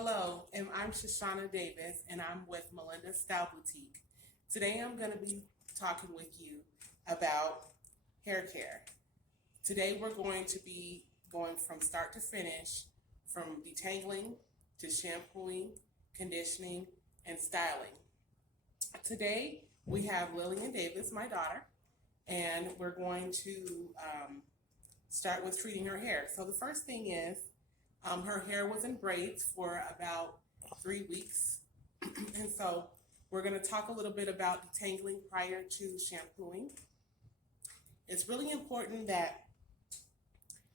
Hello, and I'm Shoshana Davis, and I'm with Melinda Style Boutique. Today I'm going to be talking with you about hair care. Today we're going to be going from start to finish, from detangling to shampooing, conditioning, and styling. Today we have Lillian Davis, my daughter, and we're going to start with treating her hair. So the first thing is her hair was in braids for about 3 weeks. And so we're going to talk a little bit about detangling prior to shampooing. It's really important that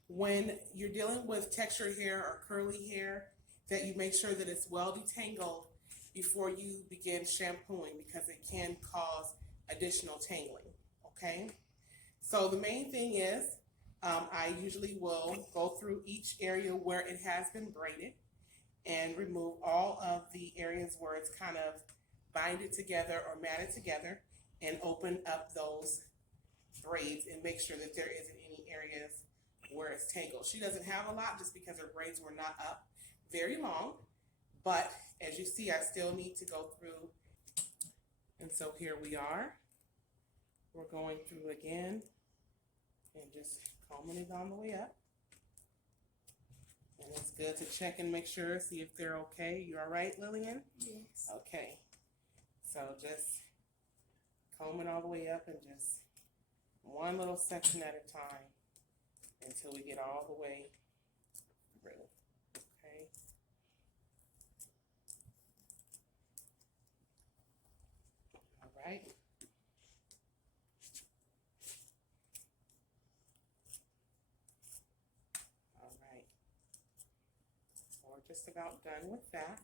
when you're dealing with textured hair or curly hair, that you make sure that it's well detangled before you begin shampooing, because it can cause additional tangling. Okay? So the main thing is I usually will go through each area where it has been braided and remove all of the areas where it's kind of binded together or matted together, and open up those braids and make sure that there isn't any areas where it's tangled. She doesn't have a lot just because her braids were not up very long, but as you see, I still need to go through. And so here we are. We're going through again and just combing it on the way up. And it's good to check and make sure, see if they're okay. You all right, Lillian? Yes. Okay. So just comb it all the way up, and just one little section at a time until we get all the way through. Okay. All right. All right. So we're just about done with that.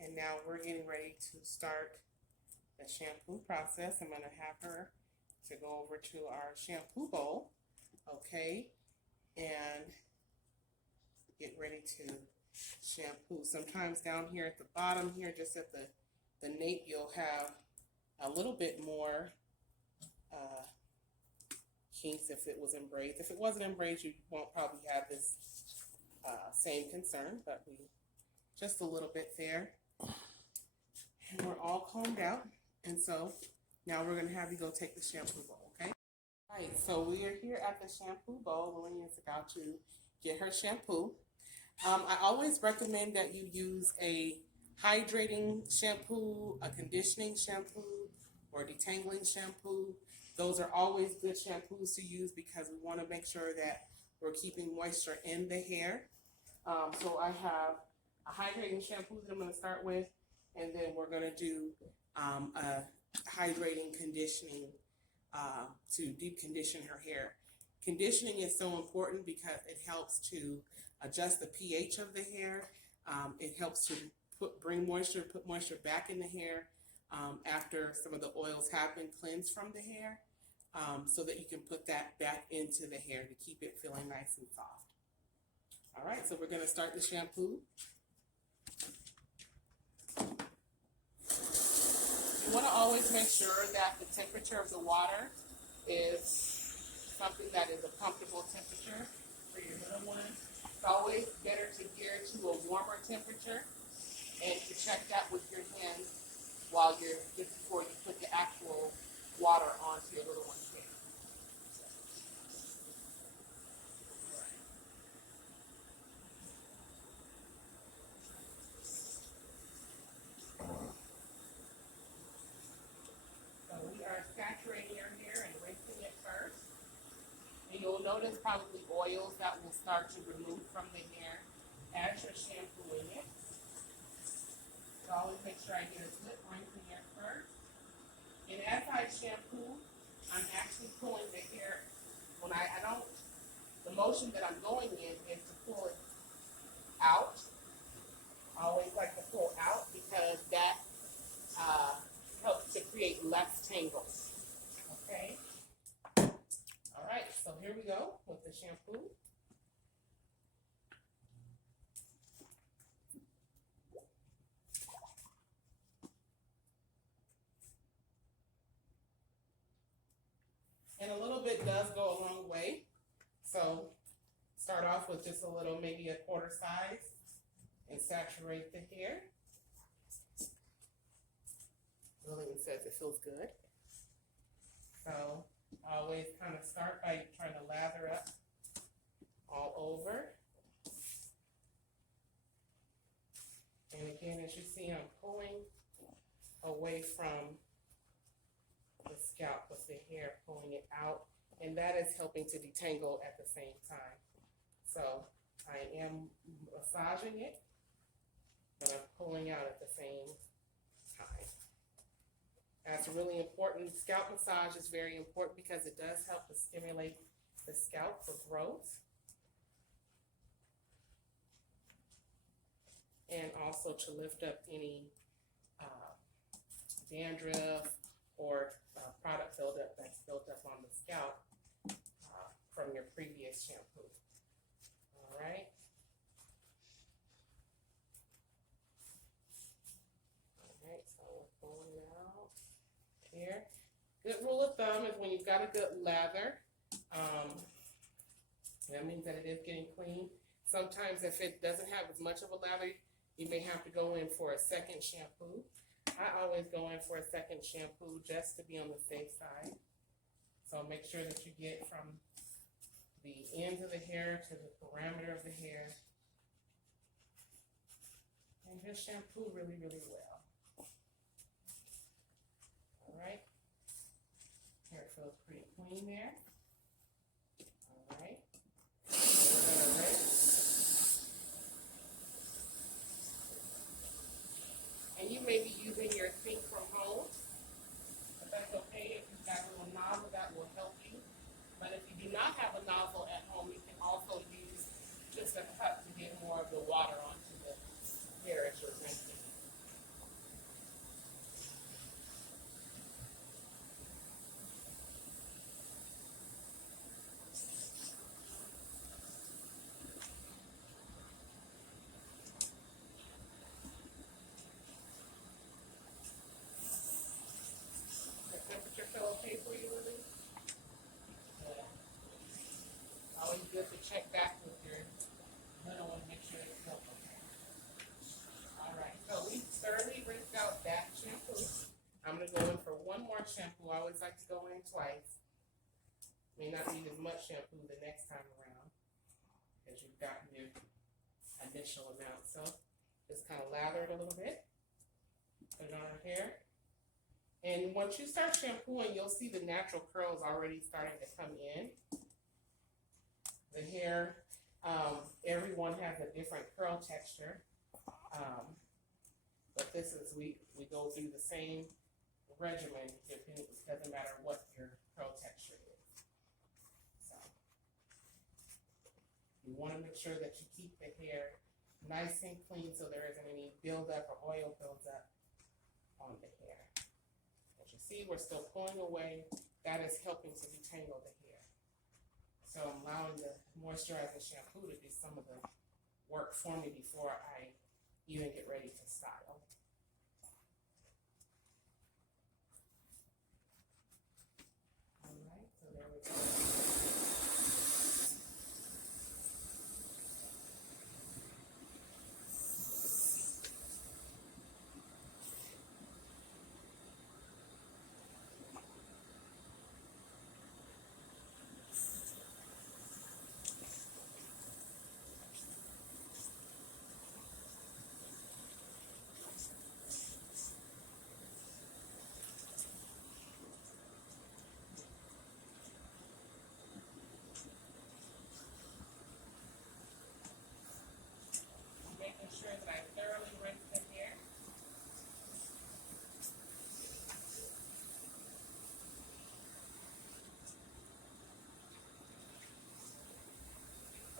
And now we're getting ready to start the shampoo process. I'm going to have her to go over to our shampoo bowl, okay, and get ready to shampoo. Sometimes down here at the bottom here, just at the nape, you'll have a little bit more kinks if it was in braids. If it wasn't in braids, you won't probably have this same concern, but we just a little bit there. And we're all combed out. And so now we're going to have you go take the shampoo bowl, okay? All right, so we are here at the shampoo bowl. Lillian's about to get her shampoo. I always recommend that you use a hydrating shampoo, a conditioning shampoo, or detangling shampoo. Those are always good shampoos to use because we want to make sure that we're keeping moisture in the hair. So I have a hydrating shampoo that I'm going to start with, and then we're going to do a hydrating conditioning to deep condition her hair. Conditioning is so important because it helps to adjust the pH of the hair. It helps to bring moisture, put moisture back in the hair after some of the oils have been cleansed from the hair, so that you can put that back into the hair to keep it feeling nice and soft. All right, so we're going to start the shampoo. You want to always make sure that the temperature of the water is something that is a comfortable temperature for your little one. It's always better to gear to a warmer temperature, and to check that with your hands while you're, just before you put the actual water onto your little one's hair. So we are saturating your hair and rinsing it first. And you'll notice probably oils that will start to remove from the hair as you're shampooing it. So always make sure I get a good rinse in here first. And as I shampoo, I'm actually pulling the hair. When I don't, the motion that I'm going in is to pull it out. I always like to pull out because that helps to create less tangles. Okay? All right, so here we go with the shampoo. And a little bit does go a long way. So start off with just a little, maybe a quarter size, and saturate the hair. Lillian says it feels good. So I always kind of start by trying to lather up all over. And again, as you see, I'm pulling away from the scalp with the hair, pulling it out, and that is helping to detangle at the same time. So I am massaging it, but I'm pulling out at the same time. That's really important. Scalp massage is very important because it does help to stimulate the scalp for growth. And also to lift up any dandruff or product buildup that's built up on the scalp from your previous shampoo. All right. All right, so we're pulling out here. Good rule of thumb is when you've got a good lather, that means that it is getting clean. Sometimes if it doesn't have as much of a lather, you may have to go in for a second shampoo. I always go in for a second shampoo just to be on the safe side. So make sure that you get from the ends of the hair to the perimeter of the hair. And just shampoo really, really well. All right. Hair feels pretty clean there. All right. We're gonna rinse. And you may be using your sink from home, but that's okay. If you've got a little nozzle, that will help you. But if you do not have a nozzle at home, you can also use just a cup to get more of the water onto the hair as you're rinsing. The temperature feel okay for you, Lily? Yeah. Always good to check back with your little one, make sure it's still okay. All right, so we thoroughly rinsed out that shampoo. I'm gonna go in for one more shampoo. I always like to go in twice. May not need as much shampoo the next time around because you've gotten your initial amount. So just kind of lather it a little bit, put it on our hair. And once you start shampooing, you'll see the natural curls already starting to come in. The hair, everyone has a different curl texture. But this is, we go through the same regimen. It doesn't matter what your curl texture is. So you want to make sure that you keep the hair nice and clean so there isn't any buildup or oil buildup on the hair. As you see, we're still pulling away. That is helping to detangle the hair. So I'm allowing the moisturizing shampoo to do some of the work for me before I even get ready to style. All right, so there we go. Making sure that I thoroughly rinse the hair.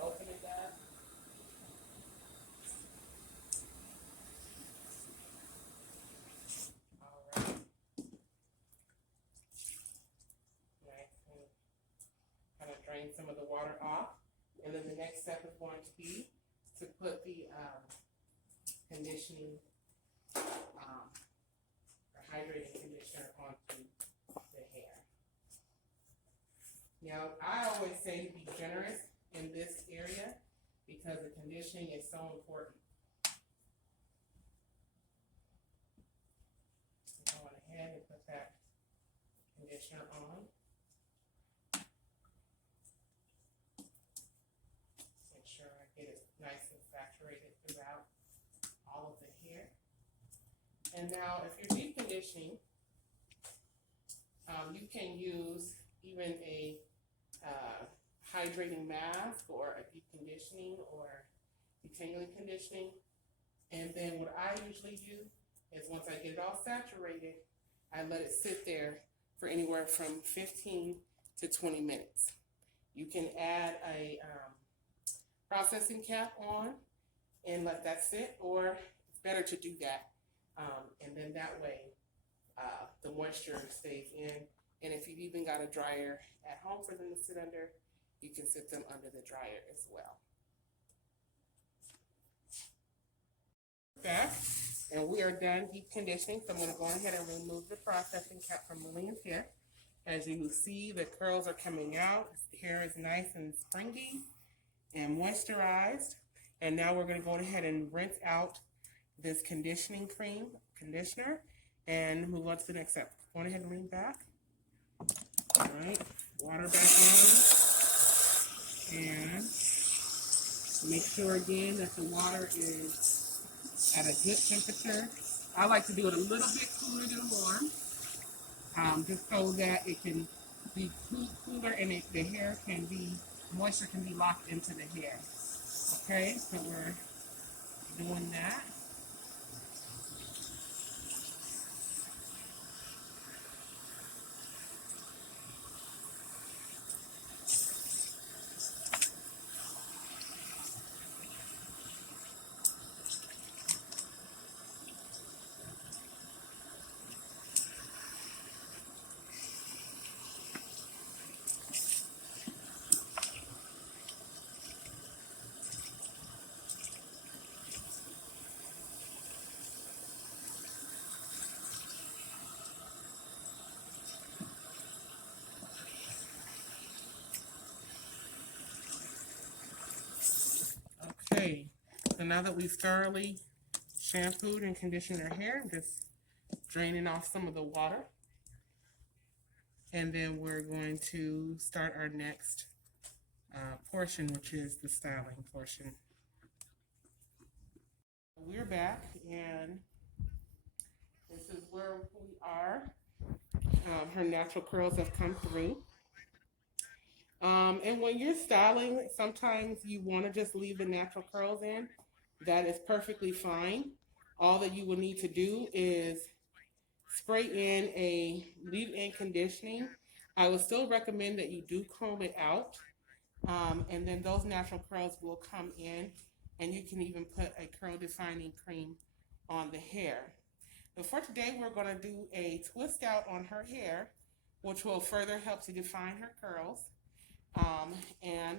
Open it up. All right. Nice and kind of drain some of the water off. And then the next step is going to be to put the conditioning or hydrating conditioner onto the hair. Now, I always say to be generous in this area because the conditioning is so important. ahead and put that conditioner on. Make sure I get it nice and saturated throughout all of the hair. And now if you're deep conditioning, you can use even a hydrating mask or a deep conditioning or detangling conditioning. And then what I usually do is once I get it all saturated, I let it sit there for anywhere from 15 to 20 minutes. You can add a processing cap on and let that sit, or it's better to do that. And then that way the moisture stays in. And if you've even got a dryer at home for them to sit under, you can sit them under the dryer as well. Back, and we are done deep conditioning, so I'm going to go ahead and remove the processing cap from Lillian's hair. As you see, the curls are coming out. The hair is nice and springy and moisturized. And now we're going to go ahead and rinse out this conditioning conditioner and move on to the next step. Go ahead and lean back. All right, water back on, and make sure again that the water is at a good temperature. I like to do it a little bit cooler than warm, just so that it can be cooler and the hair can be, moisture can be locked into the hair. Okay, so we're doing that. Okay, so now that we've thoroughly shampooed and conditioned our hair, I'm just draining off some of the water. And then we're going to start our next portion, which is the styling portion. We're back, and this is where we are. Her natural curls have come through. And when you're styling, sometimes you want to just leave the natural curls in. That is perfectly fine. All that you will need to do is spray in a leave-in conditioning. I would still recommend that you do comb it out. And then those natural curls will come in, and you can even put a curl defining cream on the hair. But for today, we're going to do a twist out on her hair, which will further help to define her curls and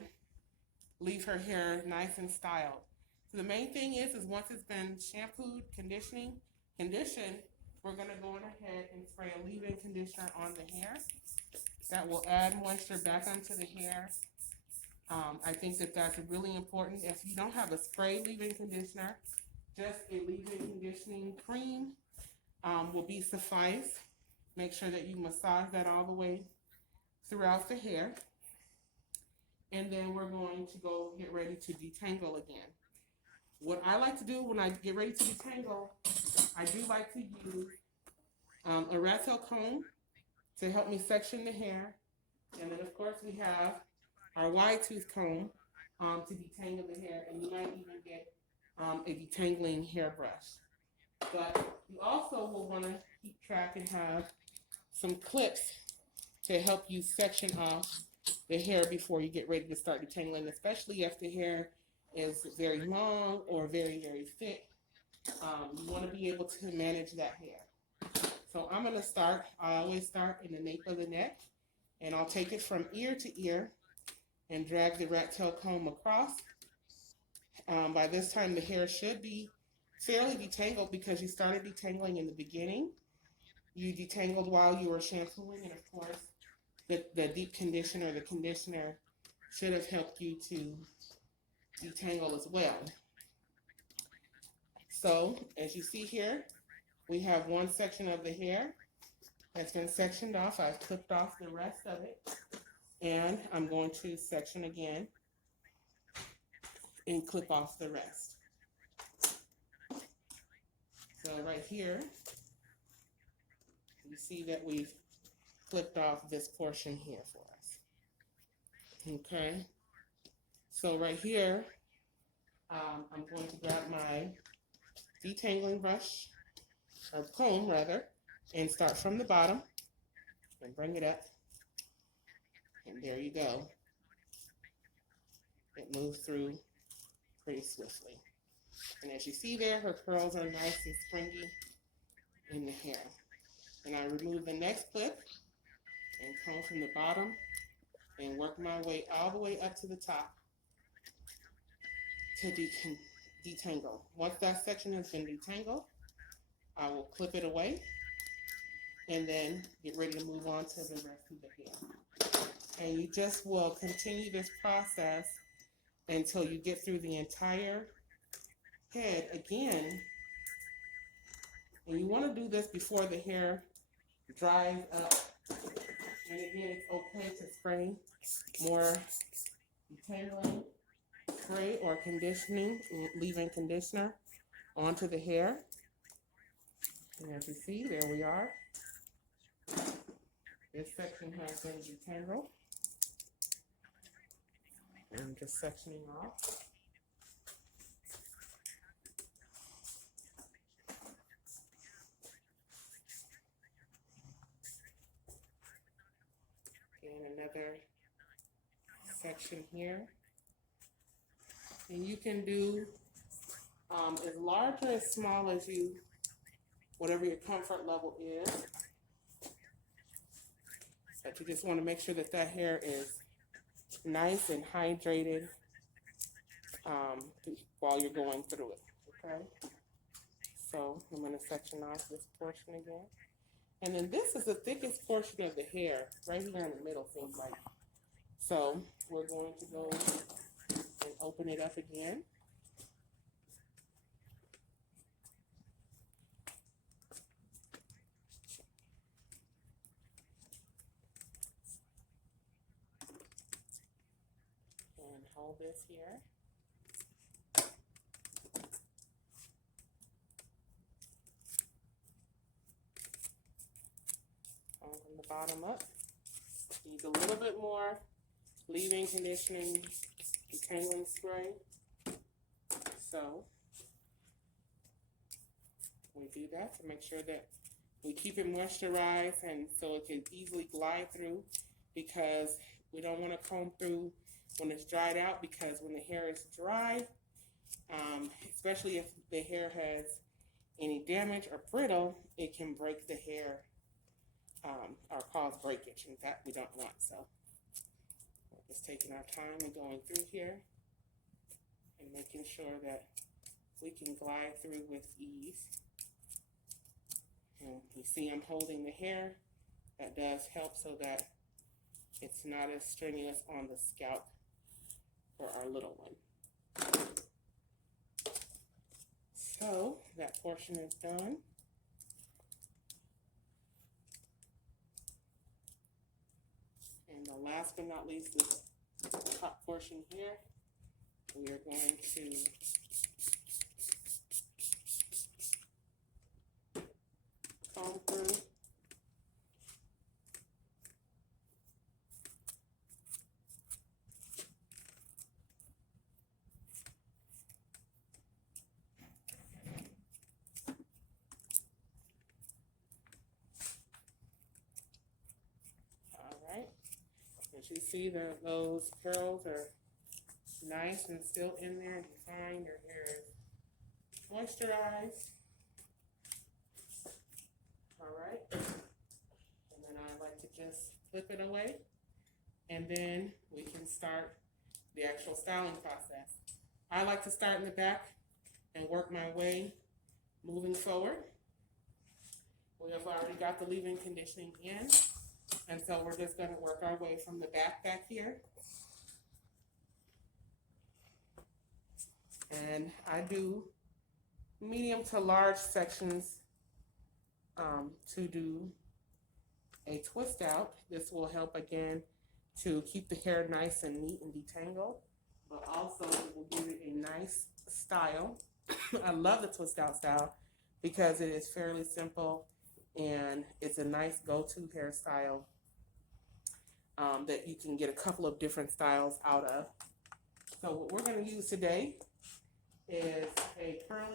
leave her hair nice and styled. So the main thing is once it's been shampooed, conditioned, we're going to go on ahead and spray a leave-in conditioner on the hair. That will add moisture back onto the hair. I think that that's really important. If you don't have a spray leave-in conditioner, just a leave-in conditioning cream will be suffice. Make sure that you massage that all the way throughout the hair. And then we're going to go get ready to detangle again. What I like to do when I get ready to detangle, I do like to use a rat tail comb to help me section the hair. And then of course we have our wide tooth comb to detangle the hair, and you might even get a detangling hairbrush. But you also will want to keep track and have some clips to help you section off the hair before you get ready to start detangling, especially if the hair is very long or very, very thick. You want to be able to manage that hair. So I'm going to start, I always start in the nape of the neck, and I'll take it from ear to ear and drag the rat tail comb across. By this time, the hair should be fairly detangled because you started detangling in the beginning. You detangled while you were shampooing, and of course, the deep conditioner, the conditioner should have helped you to detangle as well. So, as you see here, we have one section of the hair, It's been sectioned off. I've clipped off the rest of it. And I'm going to section again and clip off the rest. So right here, you see that we've clipped off this portion here for us. Okay. So right here, I'm going to grab my detangling brush, or comb rather, and start from the bottom and bring it up. And there you go. It moves through pretty swiftly. And as you see there, her curls are nice and springy in the hair. And I remove the next clip and comb from the bottom and work my way all the way up to the top to detangle. Once that section has been detangled, I will clip it away and then get ready to move on to the rest of the hair. And you just will continue this process until you get through the entire head again. And you want to do this before the hair dries up. And again, it's okay to spray more detangling spray or conditioning, leave-in conditioner onto the hair. And as you see, there we are. This section has been detangled. And just sectioning off. And another section here. And you can do as large or as small as you, whatever your comfort level is. But you just want to make sure that that hair is nice and hydrated while you're going through it. Okay. So I'm going to section off this portion again. And then this is the thickest portion of the hair, right here in the middle, seems like. So we're going to go and open it up again. And hold this here. Hold from the bottom up. Use a little bit more leave-in conditioning detangling spray. So we do that to make sure that we keep it moisturized and so it can easily glide through, because we don't want to comb through when it's dried out, because when the hair is dry, especially if the hair has any damage or brittle, it can break the hair or cause breakage, and that we don't want. So we're just taking our time and going through here and making sure that we can glide through with ease. And you see I'm holding the hair. That does help so that it's not as strenuous on the scalp for our little one. So that portion is done. And the last but not least, this top portion here, we are going to comb through. All right. As you see, those curls are nice and still in there, defined. Your hair is moisturized. All right. And then I like to just flip it away, and then we can start the actual styling process. I like to start in the back and work my way moving forward. We have already got the leave-in conditioning in, and so we're just going to work our way from the back here. And I do medium to large sections to do a twist out. This will help again to keep the hair nice and neat and detangled, but also it will give it a nice style. I love the twist out style because it is fairly simple and it's a nice go-to hairstyle that you can get a couple of different styles out of. So what we're going to use today is a curl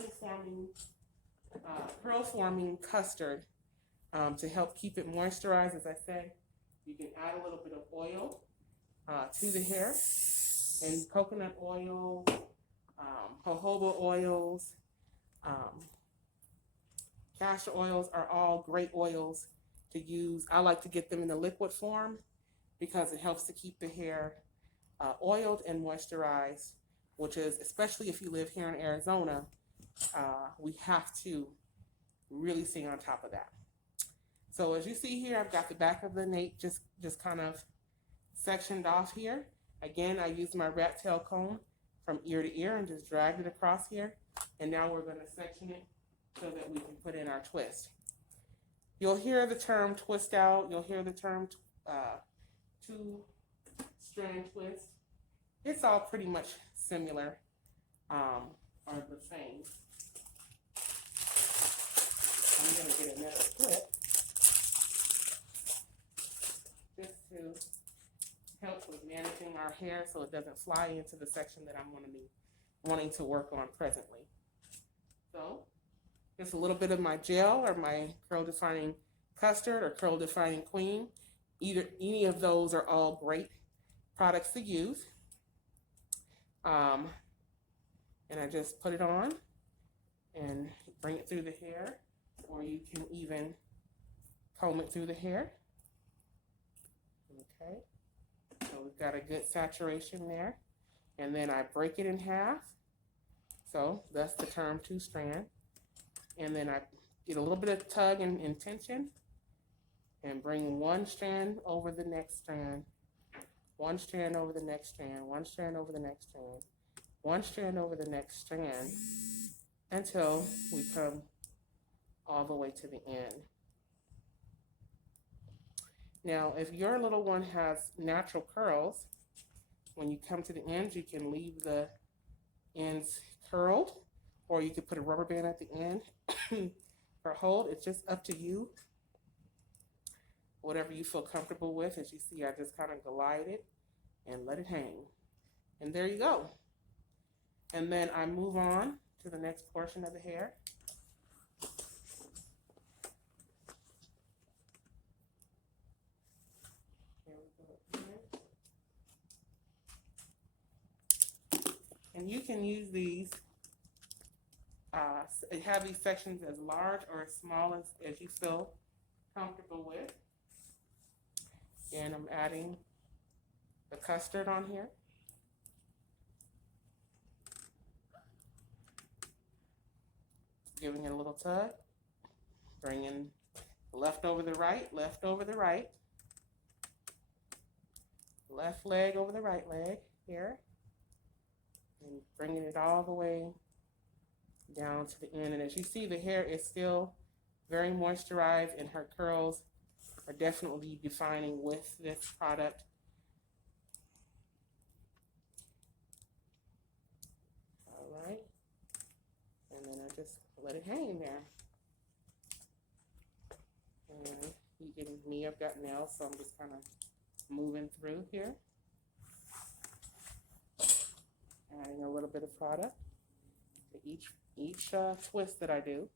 forming custard to help keep it moisturized. As I said, you can add a little bit of oil to the hair, and coconut oil, jojoba oils, castor oils are all great oils to use. I like to get them in the liquid form because it helps to keep the hair oiled and moisturized, which is, especially if you live here in Arizona, we have to really stay on top of that. So as you see here, I've got the back of the nape just kind of sectioned off here. Again, I used my rat tail comb from ear to ear and just dragged it across here. And now we're going to section it so that we can put in our twist. You'll hear the term twist out. You'll hear the term two-strand twist. It's all pretty much similar or the same. I'm going to get another clip just to help with managing our hair so it doesn't fly into the section that I'm going to be wanting to work on presently. So just a little bit of my gel or my curl defining custard or curl defining queen. Any of those are all great products to use. And I just put it on and bring it through the hair, or you can even comb it through the hair. Okay, so we've got a good saturation there. And then I break it in half. So that's the term two-strand. And then I get a little bit of tug and tension and bring one strand over the next strand, one strand over the next strand, one strand over the next strand, one strand over the next strand until we come all the way to the end. Now, if your little one has natural curls, when you come to the ends, you can leave the ends curled, or you could put a rubber band at the end for hold. It's just up to you. Whatever you feel comfortable with. As you see, I just kind of glide it and let it hang. And there you go. And then I move on to the next portion of the hair. And you can use these, have these sections as large or as small as you feel comfortable with. And I'm adding the custard on here. Giving it a little tug. Bringing left over the right, left over the right. Left leg over the right leg here. And bringing it all the way down to the end. And as you see, the hair is still very moisturized and her curls are definitely defining with this product. All right. And then I just let it hang there. And I've got nails, so I'm just kind of moving through here. Adding a little bit of product to each twist that I do.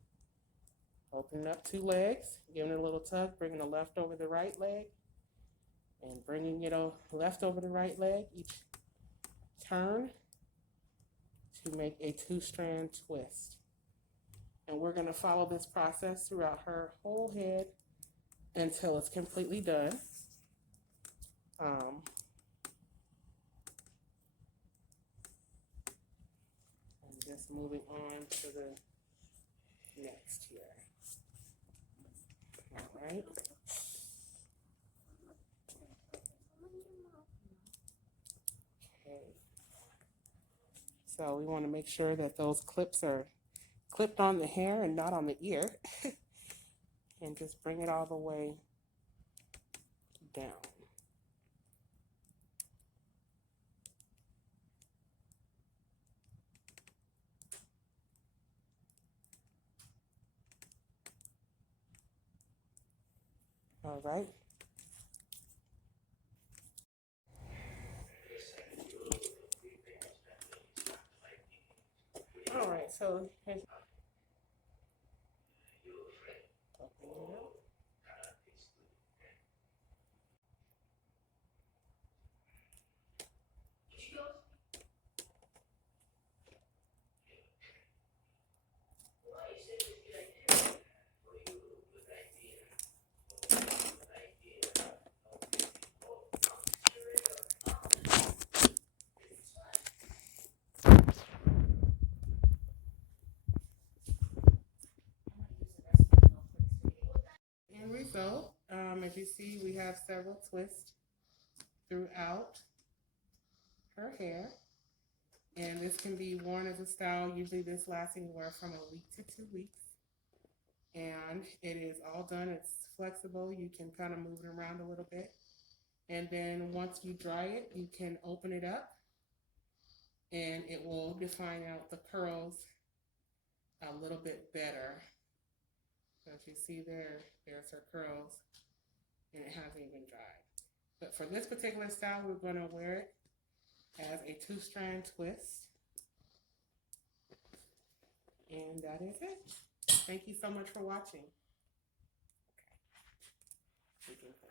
Opening up two legs, giving it a little tug, bringing the left over the right leg, and bringing it left over the right leg each turn to make a two-strand twist. And we're going to follow this process throughout her whole head until it's completely done. And just moving on to the next here. All right. Okay. So we want to make sure that those clips are clipped on the hair and not on the ear. And just bring it all the way down. All right. All right, so here's open it up. End result, as you see, we have several twists throughout her hair. And this can be worn as a style. Usually this lasts anywhere from a week to 2 weeks. And it is all done. It's flexible. You can kind of move it around a little bit. And then once you dry it, you can open it up and it will define out the curls a little bit better. So as you see there's her curls and it hasn't even dried. But for this particular style, we're going to wear it as a 2-strand twist. And that is it. Thank you so much for watching. Okay.